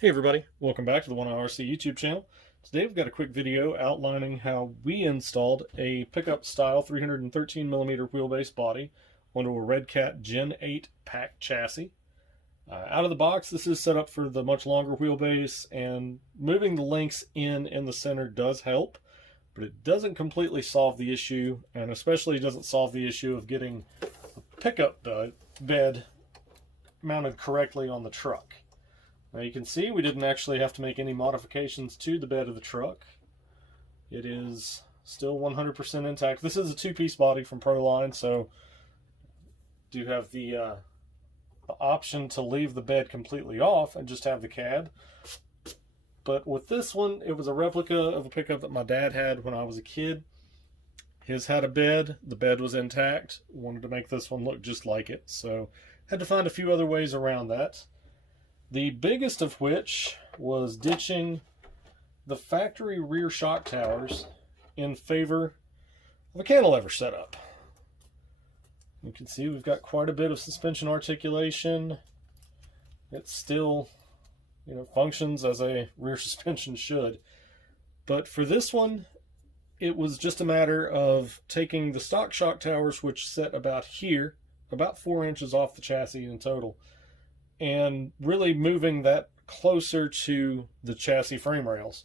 Hey everybody, welcome back to the 1RC YouTube channel. Today we've got a quick video outlining how we installed a pickup style 313mm wheelbase body onto a Redcat Gen 8 pack chassis. Out of the box, this is set up for the much longer wheelbase, and moving the links in the center does help, but it doesn't completely solve the issue, and especially doesn't solve the issue of getting a pickup bed mounted correctly on the truck. Now you can see we didn't actually have to make any modifications to the bed of the truck. It is still 100% intact. This is a two-piece body from Proline, so do have the option to leave the bed completely off and just have the cab. But with this one, it was a replica of a pickup that my dad had when I was a kid. His had a bed. The bed was intact. Wanted to make this one look just like it, so had to find a few other ways around that. The biggest of which was ditching the factory rear shock towers in favor of a cantilever setup. You can see we've got quite a bit of suspension articulation. It still, functions as a rear suspension should. But for this one, it was just a matter of taking the stock shock towers, which sit about here, about 4 inches off the chassis in total, and really moving that closer to the chassis frame rails.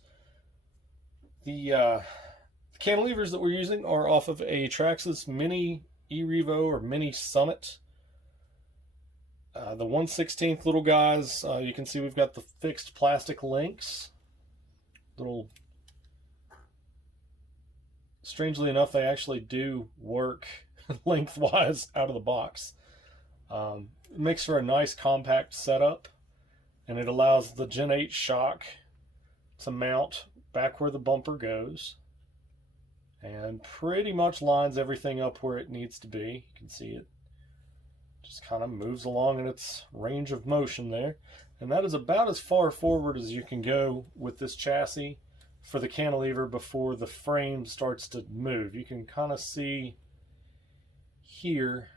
The cantilevers that we're using are off of a Traxxas Mini E-Revo or Mini Summit. The 1/16 little guys, you can see we've got the fixed plastic links. Strangely enough, they actually do work lengthwise out of the box. It makes for a nice compact setup, and it allows the Gen 8 shock to mount back where the bumper goes, and pretty much lines everything up where it needs to be. You can see it just kind of moves along in its range of motion there, and that is about as far forward as you can go with this chassis for the cantilever before the frame starts to move. You can kind of see here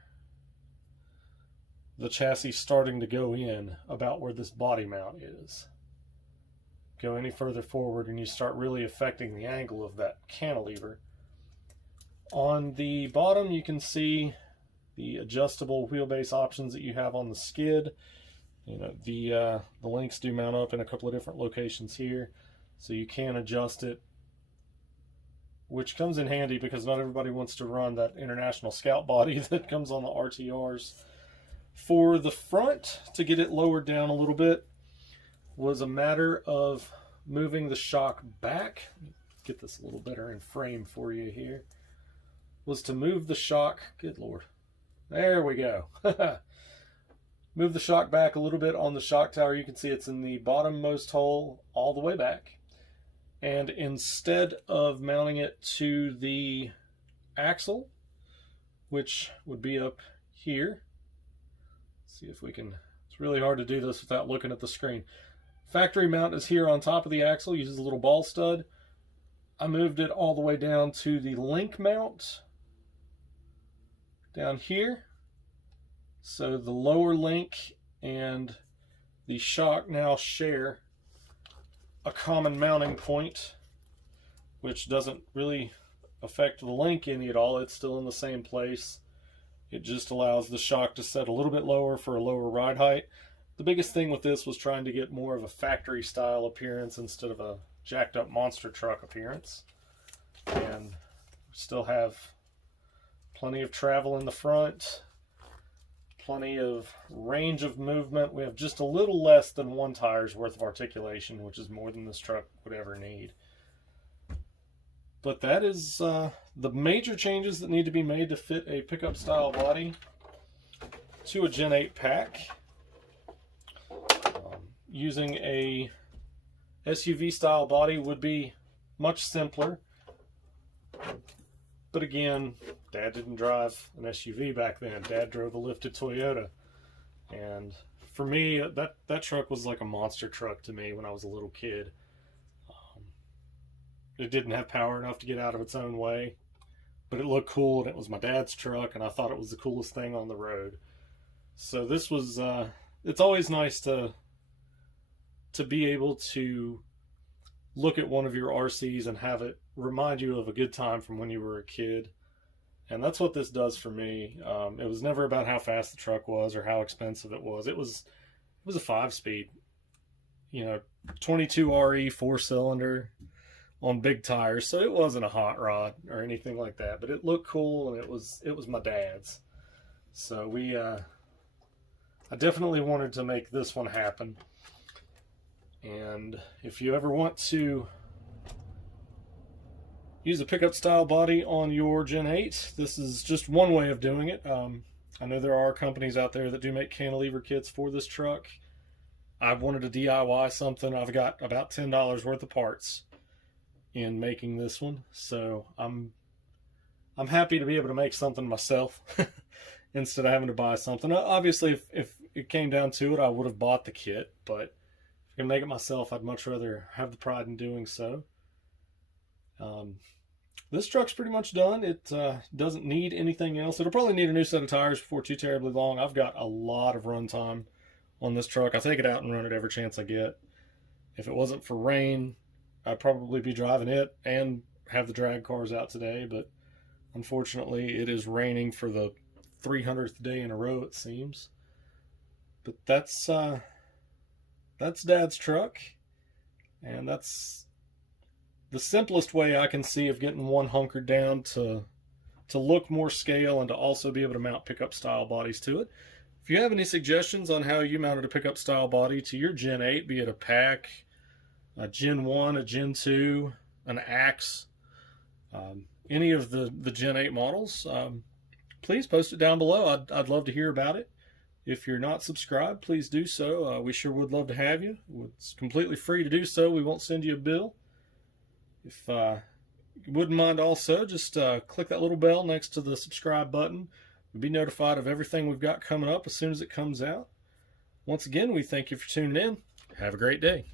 the chassis starting to go in about where this body mount is. Go any further forward and you start really affecting the angle of that cantilever. On the bottom you can see the adjustable wheelbase options that you have on the skid. The links do mount up in a couple of different locations here, so you can adjust it, which comes in handy because not everybody wants to run that International Scout body that comes on the RTRs. For the front, to get it lowered down a little bit, was a matter of moving the shock back. Get this a little better in frame for you here. Was to move the shock, good Lord. There we go. Move the shock back a little bit on the shock tower. You can see it's in the bottommost hole all the way back. And instead of mounting it to the axle, which would be up here, see if we can, it's really hard to do this without looking at the screen. Factory mount is here on top of the axle, uses a little ball stud. I moved it all the way down to the link mount down here. So the lower link and the shock now share a common mounting point, which doesn't really affect the link any at all. It's still in the same place. It just allows the shock to set a little bit lower for a lower ride height. The biggest thing with this was trying to get more of a factory style appearance instead of a jacked up monster truck appearance. And we still have plenty of travel in the front, plenty of range of movement. We have just a little less than one tire's worth of articulation, which is more than this truck would ever need. But that is the major changes that need to be made to fit a pickup style body to a Gen 8 pack. Using a SUV style body would be much simpler. But again, Dad didn't drive an SUV back then. Dad drove a lifted Toyota. And for me, that truck was like a monster truck to me when I was a little kid. It didn't have power enough to get out of its own way, but it looked cool, and it was my dad's truck, and I thought it was the coolest thing on the road. So this was, it's always nice to to be able to look at one of your RCs and have it remind you of a good time from when you were a kid. And that's what this does for me. It was never about how fast the truck was or how expensive it was. It was a 5-speed, 22 RE 4-cylinder on big tires, so it wasn't a hot rod or anything like that. But it looked cool, and it was my dad's. So I definitely wanted to make this one happen. And if you ever want to use a pickup style body on your Gen 8, this is just one way of doing it. I know there are companies out there that do make cantilever kits for this truck. I've wanted to DIY something. I've got about $10 worth of parts in making this one, so I'm happy to be able to make something myself instead of having to buy something. Obviously, if it came down to it, I would have bought the kit, but if I can make it myself, I'd much rather have the pride in doing so. This truck's pretty much done. It doesn't need anything else. It'll probably need a new set of tires before too terribly long. I've got a lot of run time on this truck. I take it out and run it every chance I get. If it wasn't for rain, I'd probably be driving it and have the drag cars out today, but unfortunately it is raining for the 300th day in a row, it seems. But that's Dad's truck, and that's the simplest way I can see of getting one hunkered down to look more scale and to also be able to mount pickup style bodies to it. If you have any suggestions on how you mounted a pickup style body to your Gen 8, be it a pack, a Gen 1, a Gen 2, an axe, any of the Gen 8 models, please post it down below. I'd love to hear about it. If you're not subscribed, please do so. We sure would love to have you. It's completely free to do so. We won't send you a bill. If you wouldn't mind also, just click that little bell next to the subscribe button. You'll be notified of everything we've got coming up as soon as it comes out. Once again, we thank you for tuning in. Have a great day.